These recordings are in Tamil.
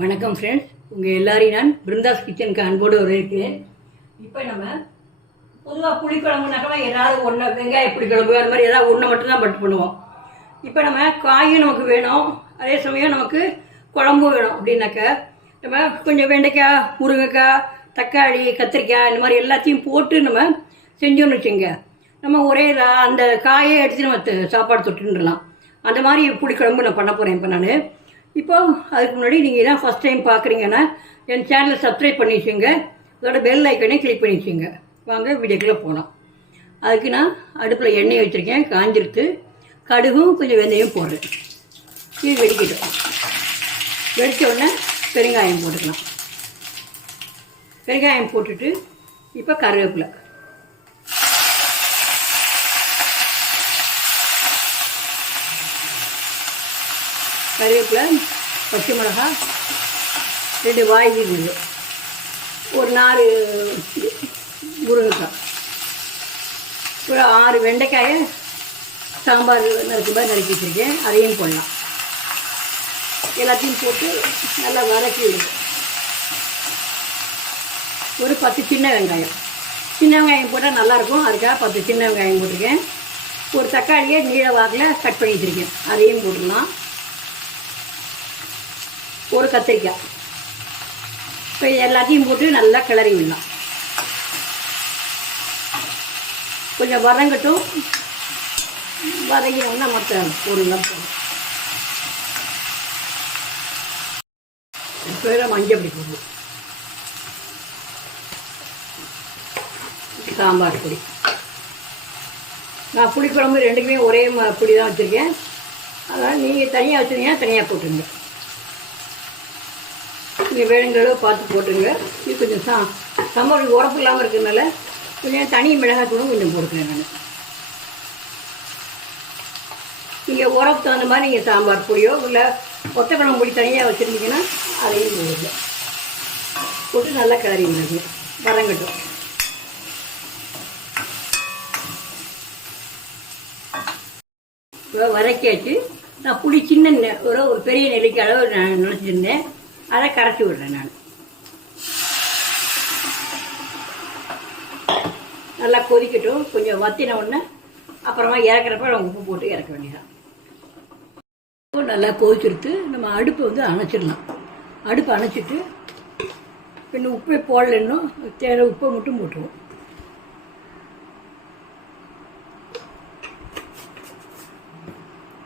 வணக்கம் ஃப்ரெண்ட்ஸ், உங்கள் எல்லாரையும் நான் பிருந்தாஸ் கிச்சனுக்கு அன்போடு வரவேற்கிறேன். இப்போ நம்ம பொதுவாக புளிக்குழம்புனாக்கா ஏதாவது ஒன்று வெங்காய புளிக்குழம்பு அது மாதிரி ஏதாவது ஒன்று மட்டும்தான் பட்டு பண்ணுவோம். இப்போ நம்ம காயும் நமக்கு வேணும், அதே சமயம் நமக்கு குழம்பும் வேணும். அப்படின்னாக்கா நம்ம கொஞ்சம் வெண்டைக்காய், முருங்கைக்காய், தக்காளி, கத்திரிக்காய் இந்த மாதிரி எல்லாத்தையும் போட்டு நம்ம செஞ்சோன்னு வச்சுங்க, நம்ம ஒரே அந்த காயை எடுத்து நம்ம சாப்பாடு தொட்டுன்றலாம். அந்த மாதிரி புளிக்குழம்பு நான் பண்ண போகிறேன். இப்போ அதுக்கு முன்னாடி நீங்கள் தான் ஃபஸ்ட் டைம் பார்க்குறீங்கன்னா என் சேனலை சப்ஸ்கிரைப் பண்ணி வச்சுங்க, அதோட பெல் ஐக்கனே கிளிக் பண்ணி வச்சுங்க. வாங்க வீடியோக்குள்ளே போகலாம். அதுக்கு நான் அடுப்பில் எண்ணெய் வச்சுருக்கேன், காஞ்சிருத்து. கடுகும் கொஞ்சம் வெந்தயம் போடுறேன். இது வெடிக்கட்டும். வெடித்த உடனே பெருங்காயம் போட்டுக்கலாம். பெருங்காயம் போட்டுட்டு இப்போ கருவேப்பிலை, பச்சை மிளகாய், 2 வாய்கீரை, ஒரு 4 முருங்கைக்காய், ஒரு 6 வெண்டைக்காயை சாம்பார் நறுக்கு மாதிரி நறுக்கி வச்சுருக்கேன், அதையும் போடலாம். எல்லாத்தையும் போட்டு நல்லா வதக்கி விடுங்க. ஒரு 10 சின்ன வெங்காயம் போட்டால் நல்லாயிருக்கும், அதுக்காக 10 சின்ன வெங்காயம் போட்டிருக்கேன். ஒரு தக்காளியை நீள வாக்கில் கட் பண்ணி வச்சுருக்கேன், அதையும் போட்டுடலாம். ஒரு கத்திரிக்காய். இப்போ எல்லாத்தையும் போட்டு நல்லா கிளறி விடலாம். கொஞ்சம் வதங்கட்டும். வதங்கினோம்னா மற்ற பொருள்லாம் போடும். இப்போ மஞ்சள் பொடி போடுவோம், சாம்பார் பொடி. நான் புளிக்குழம்பு ரெண்டுக்குமே ஒரே பொடி தான் வச்சுருக்கேன். அதனால் நீங்கள் தனியாக வச்சுருந்தீங்கன்னா தனியாக போட்டுருங்க. நீங்கள் வேணுங்கிறதோ பார்த்து போட்டுருங்க. இது கொஞ்சம் சாம்பாருக்கு உரப்பு இல்லாமல் இருக்கிறதுனால கொஞ்சம் தனி மிளகாத்தூளும் கொஞ்சம் போட்டுக்கிறேன் நான். நீங்கள் உரப்பு தகுந்த மாதிரி நீங்கள் சாம்பார் பொடியோ இல்லை ஒத்தக்குழம்பு பொடி தனியாக வச்சுருந்தீங்கன்னா அதையும் போடுங்க. போட்டு நல்லா கிளறி விடுங்க, வதங்கட்டும். இப்போ வதக்கியாச்சு. நான் புளி சின்ன ஒரு பெரிய நெல்லிக்காய் அளவு நான் நினச்சிருந்தேன், அதை கரைச்சி விடுறேன் நான். நல்லா கொதிக்கட்டும். கொஞ்சம் வத்தின உடனே அப்புறமா இறக்குறப்ப நம்ம உப்பு போட்டு இறக்க வேண்டியதான். நல்லா கொதிச்சுடுத்து நம்ம அடுப்பை அணைச்சிடலாம். அடுப்பை அணைச்சிட்டு இன்னும் உப்பே போடல, இன்னும் தேவை உப்பை மட்டும் போட்டுருவோம்.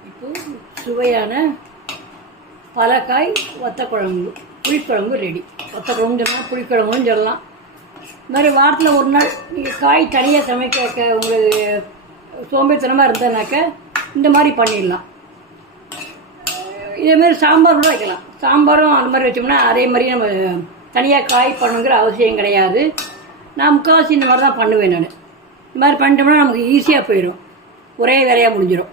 இப்போ சுவையான பலக்காய் வத்தக்குழம்பு, புளிக்குழம்பு ரெடி. வத்தக்குழம்பு சொல்லலாம், புளிக்குழம்புன்னு சொல்லலாம். இது மாதிரி வாரத்தில் ஒரு நாள் நீங்கள் காய் தனியாக சமைக்க உங்களுக்கு சோம்பேறித்தனமாக இருந்ததுனாக்க இந்த மாதிரி பண்ணிடலாம். இதேமாரி சாம்பார் கூட வைக்கலாம். சாம்பாரும் அந்த மாதிரி வச்சோம்னா அதே மாதிரி நம்ம தனியாக காய் பண்ணுங்கிற அவசியம் கிடையாது. நான் முக்கால்வாசி இந்த மாதிரி தான் பண்ணுவேன் நான். இந்த மாதிரி பண்ணிட்டோம்னா நமக்கு ஈஸியாக போயிடும், ஒரே வேலையாக முடிஞ்சிடும்.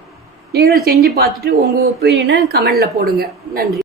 நீங்களும் செஞ்சு பார்த்துட்டு உங்கள் ஒப்பீனியனை கமெண்டில் போடுங்க. நன்றி.